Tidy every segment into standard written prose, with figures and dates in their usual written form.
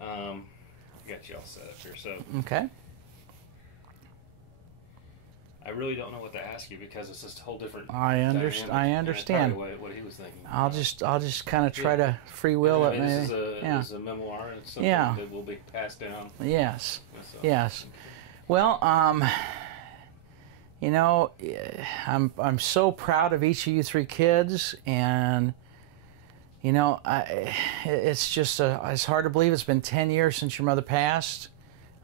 Yeah. I got you all set up here. So Okay. I really don't know what to ask you because it's just a whole different. I understand. What he was thinking. I'll just kind of try to free will it. This Maybe. is a memoir. And something Yeah. that will be passed down. Yes. So. Yes. Well, you know, I'm so proud of each of you three kids, and you know, it's just it's hard to believe it's been 10 years since your mother passed.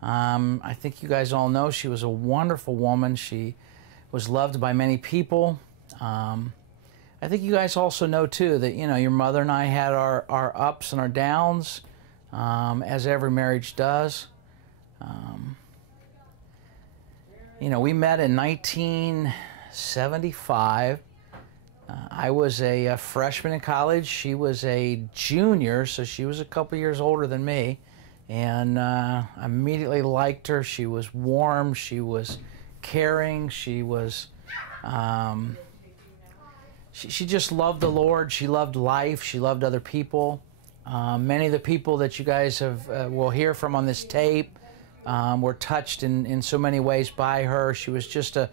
I think you guys all know she was a wonderful woman. She was loved by many people. I think you guys also know too that, you know, your mother and I had our ups and our downs, as every marriage does. You know, we met in 1975. I was a freshman in college. She was a junior, so she was a couple years older than me. And I immediately liked her. She was warm. She was caring. She was, she just loved the Lord. She loved life. She loved other people. Many of the people that you guys will hear from on this tape were touched in so many ways by her. She was just a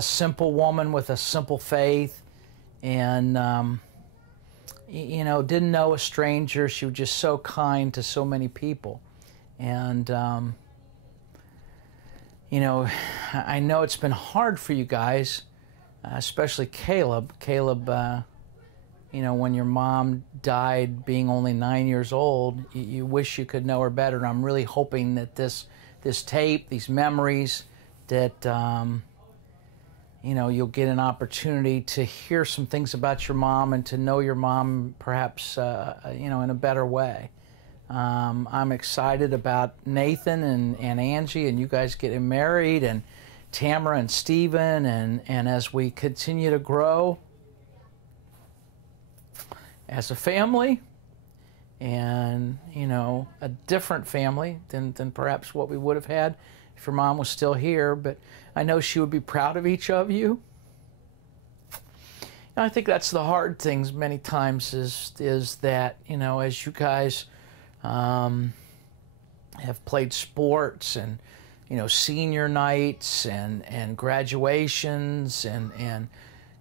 simple woman with a simple faith, and you know, didn't know a stranger. She was just so kind to so many people. And you know, I know it's been hard for you guys, especially Caleb. Caleb, you know, when your mom died being only 9 years old, you wish you could know her better. And I'm really hoping that this tape, these memories, that you know, you'll get an opportunity to hear some things about your mom and to know your mom perhaps, you know, in a better way. I'm excited about Nathan and Angie and you guys getting married, and Tamara and Stephen, and as we continue to grow as a family, and, you know, a different family than perhaps what we would have had if your mom was still here, but I know she would be proud of each of you. And I think that's the hard things many times is that, you know, as you guys have played sports and, you know, senior nights and graduations and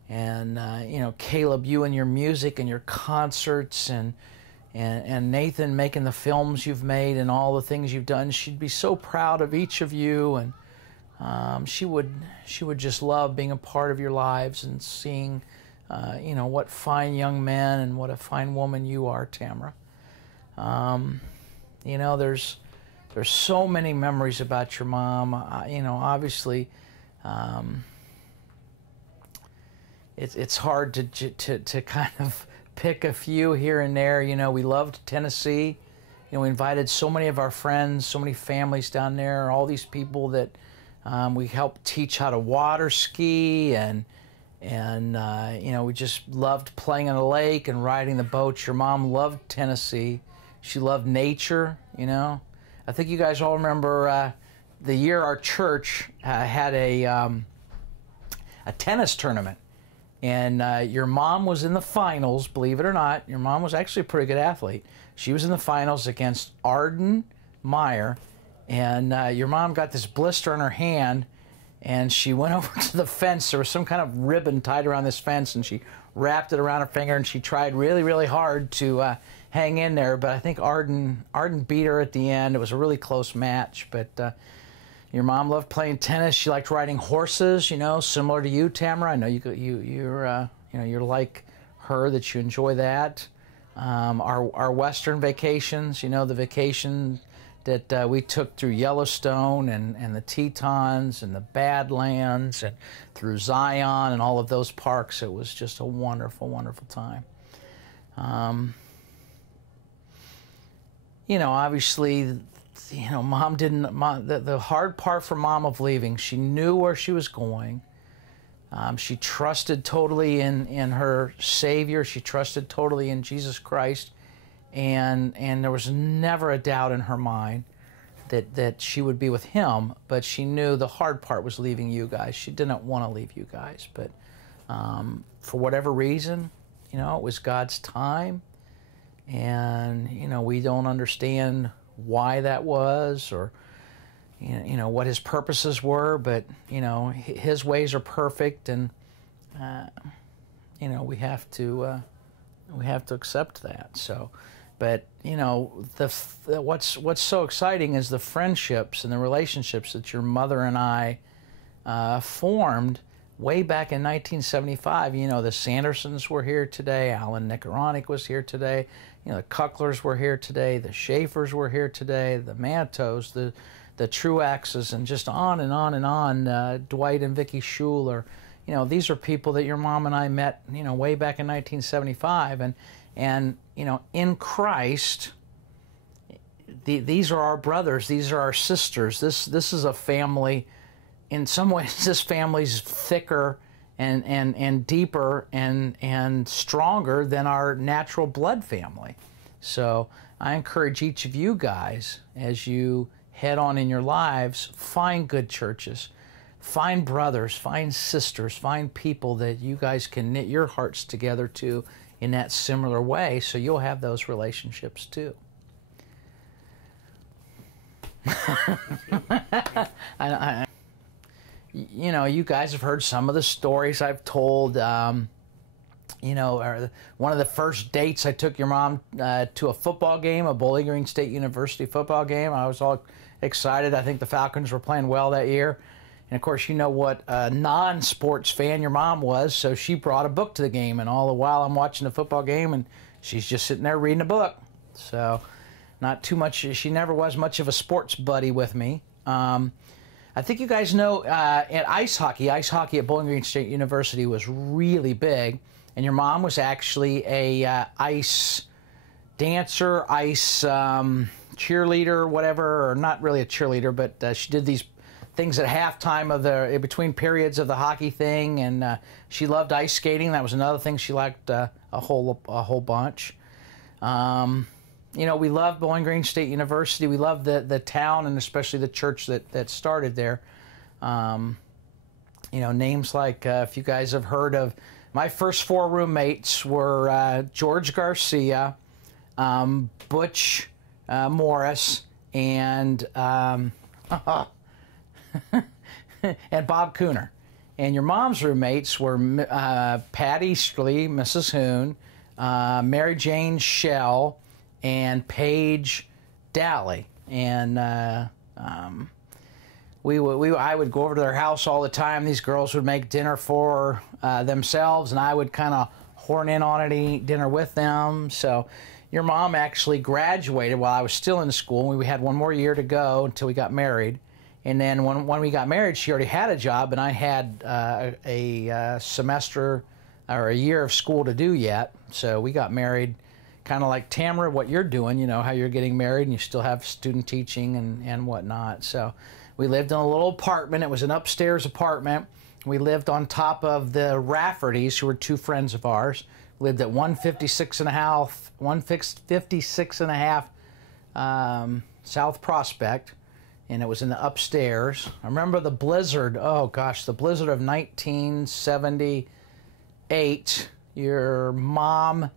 you know, Caleb, you and your music and your concerts and Nathan making the films you've made and all the things you've done, she'd be so proud of each of you, and she would just love being a part of your lives and seeing, you know, what fine young men and what a fine woman you are, Tamara. You know, there's so many memories about your mom. You know, obviously, it's hard to kind of pick a few here and there. You know, we loved Tennessee. You know, we invited so many of our friends, so many families down there, all these people that we helped teach how to water ski, and you know, we just loved playing on the lake and riding the boats. Your mom loved Tennessee. She loved nature, you know. I think you guys all remember the year our church had a tennis tournament. And your mom was in the finals, believe it or not. Your mom was actually a pretty good athlete. She was in the finals against Arden Meyer. And your mom got this blister on her hand, and she went over to the fence. There was some kind of ribbon tied around this fence, and she wrapped it around her finger, and she tried really, really hard to hang in there. But I think Arden beat her at the end. It was a really close match, but your mom loved playing tennis. She liked riding horses, you know, similar to you, Tamara. I know you're you know, you're like her, that you enjoy that. Our Western vacations, you know, the vacation that we took through Yellowstone and the Tetons and the Badlands and through Zion and all of those parks. It was just a wonderful, wonderful time. You know, obviously, you know, the hard part for Mom of leaving, she knew where she was going. She trusted totally in her Savior. She trusted totally in Jesus Christ. And there was never a doubt in her mind that she would be with him, but she knew the hard part was leaving you guys. She didn't want to leave you guys, but for whatever reason, you know, it was God's time. And, you know, we don't understand why that was, or you know what his purposes were, but you know his ways are perfect, and you know we have to accept that. So, but you know what's so exciting is the friendships and the relationships that your mother and I formed way back in 1975. You know, the Sandersons were here today. Alan Nicoronic was here today. You know, the Cucklers were here today. The Schaefers were here today. The Mantos, the Truaxes, and just on and on and on. Dwight and Vicki Schuler. You know, these are people that your mom and I met, you know, way back in 1975. And you know, in Christ, these are our brothers. These are our sisters. This is a family. In some ways, this family's thicker and deeper and stronger than our natural blood family. So I encourage each of you guys, as you head on in your lives, find good churches, find brothers, find sisters, find people that you guys can knit your hearts together to in that similar way, so you'll have those relationships too. You know, you guys have heard some of the stories I've told. You know, one of the first dates I took your mom to a football game, a Bowling Green State University football game. I was all excited. I think the Falcons were playing well that year. And, of course, you know what a non-sports fan your mom was, so she brought a book to the game. And all the while I'm watching the football game, and she's just sitting there reading a book. So not too much. She never was much of a sports buddy with me. I think you guys know at ice hockey at Bowling Green State University was really big, and your mom was actually a ice dancer, ice cheerleader, whatever, or not really a cheerleader, but she did these things at halftime of the between periods of the hockey thing, and she loved ice skating. That was another thing she liked a whole bunch. You know, we love Bowling Green State University. We love the town, and especially the church that started there. You know, names like, if you guys have heard of, my first 4 roommates were George Garcia, Butch Morris, and and Bob Cooner. And your mom's roommates were Pat Easterly, Mrs. Hoon, Mary Jane Shell, and Paige Dally. And I would go over to their house all the time. These girls would make dinner for themselves, and I would kind of horn in on it and eat dinner with them. So your mom actually graduated while I was still in school. We had one more year to go until we got married. And then when we got married, she already had a job, and I had a semester or a year of school to do yet. So we got married kind of like Tamara, what you're doing, you know, how you're getting married and you still have student teaching and whatnot. So we lived in a little apartment. It was an upstairs apartment. We lived on top of the Raffertys, who were 2 friends of ours. We lived at 156 and a half South Prospect, and it was in the upstairs. I remember the blizzard, oh gosh, the blizzard of 1978. Your mom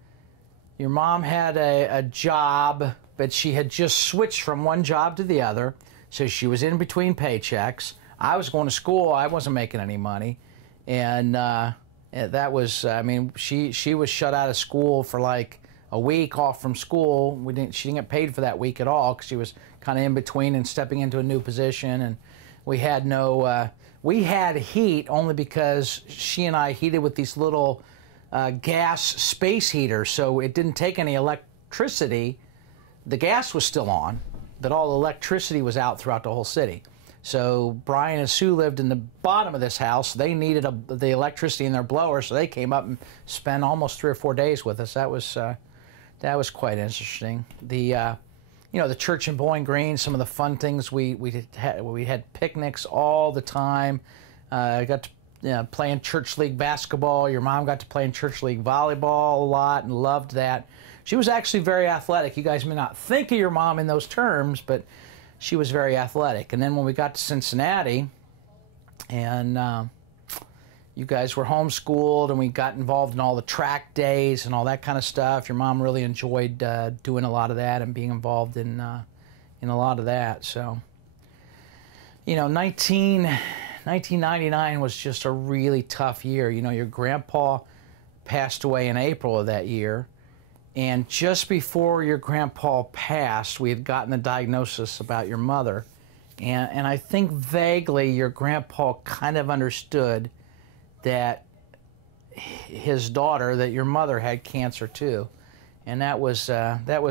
had a job, but she had just switched from one job to the other, so she was in between paychecks. I was going to school. I wasn't making any money, and that was, I mean, she was shut out of school for like a week off from school. She didn't get paid for that week at all because she was kind of in between and stepping into a new position, and we had we had heat only because she and I heated with these little gas space heaters, so it didn't take any electricity. The gas was still on, but all the electricity was out throughout the whole city. So Brian and Sue lived in the bottom of this house. They needed the electricity in their blower, so they came up and spent almost 3 or 4 days with us. That was quite interesting. The the church in Bowling Green, some of the fun things we had picnics all the time. Got to play in church league basketball. Your mom got to play in church league volleyball a lot and loved that. She was actually very athletic. You guys may not think of your mom in those terms, but she was very athletic. And then when we got to Cincinnati, and you guys were homeschooled, and we got involved in all the track days and all that kind of stuff. Your mom really enjoyed doing a lot of that and being involved in in a lot of that. So, 1999 was just a really tough year. Your grandpa passed away in April of that year. And just before your grandpa passed, we had gotten the diagnosis about your mother. And I think vaguely your grandpa kind of understood that his daughter, that your mother, had cancer too. And that was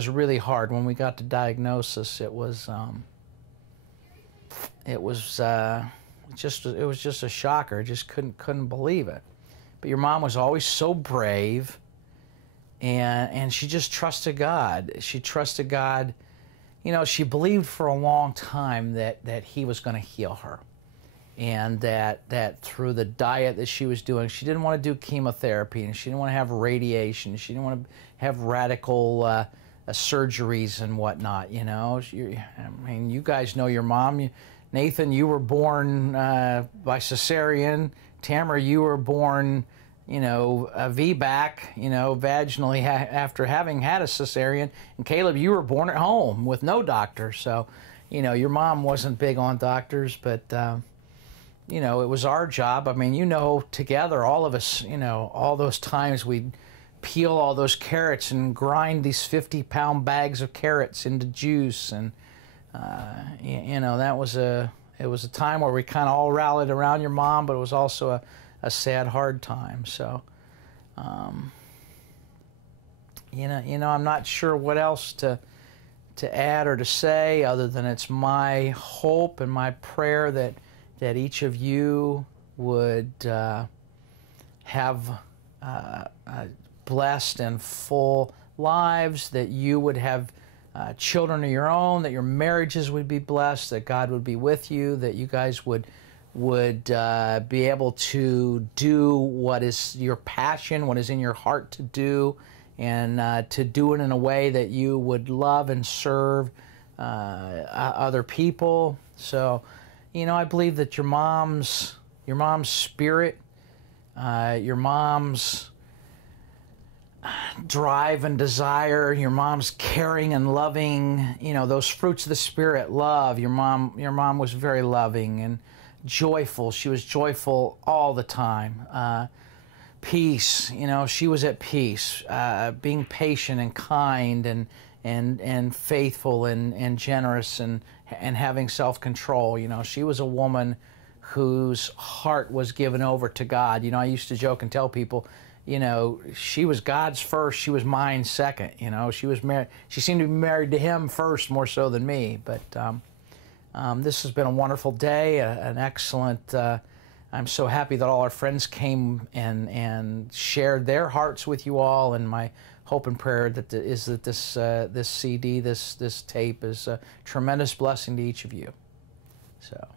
really hard. When we got the diagnosis, it was just a shocker. Just couldn't believe it. But your mom was always so brave. And she just trusted God. She trusted God. She believed for a long time that He was going to heal her. And that through the diet that she was doing, she didn't want to do chemotherapy, and she didn't want to have radiation. She didn't want to have radical surgeries and whatnot. You guys know your mom. Nathan, you were born by cesarean. Tamara, you were born a VBAC, vaginally after having had a cesarean. And Caleb, you were born at home with no doctor. So, your mom wasn't big on doctors, but, it was our job. I mean, together, all of us, all those times we'd peel all those carrots and grind these 50-pound bags of carrots into juice. And, it was a time where we kind of all rallied around your mom, but it was also a sad, hard time. So, I'm not sure what else to add or to say other than it's my hope and my prayer that each of you would have blessed and full lives, that you would have children of your own, that your marriages would be blessed, that God would be with you, that you guys would be able to do what is your passion, what is in your heart to do, and to do it in a way that you would love and serve other people. So, I believe that your mom's spirit, your mom's drive and desire, your mom's caring and loving, those fruits of the Spirit, love. Your mom was very loving and joyful. She was joyful all the time. Peace, she was at peace, being patient and kind and faithful and generous and having self-control. She was a woman whose heart was given over to God. I used to joke and tell people, she was God's first, she was mine second. She was married. She seemed to be married to Him first, more so than me. But this has been a wonderful day, an excellent. I'm so happy that all our friends came and shared their hearts with you all. And my hope and prayer is that this CD, this tape, is a tremendous blessing to each of you. So.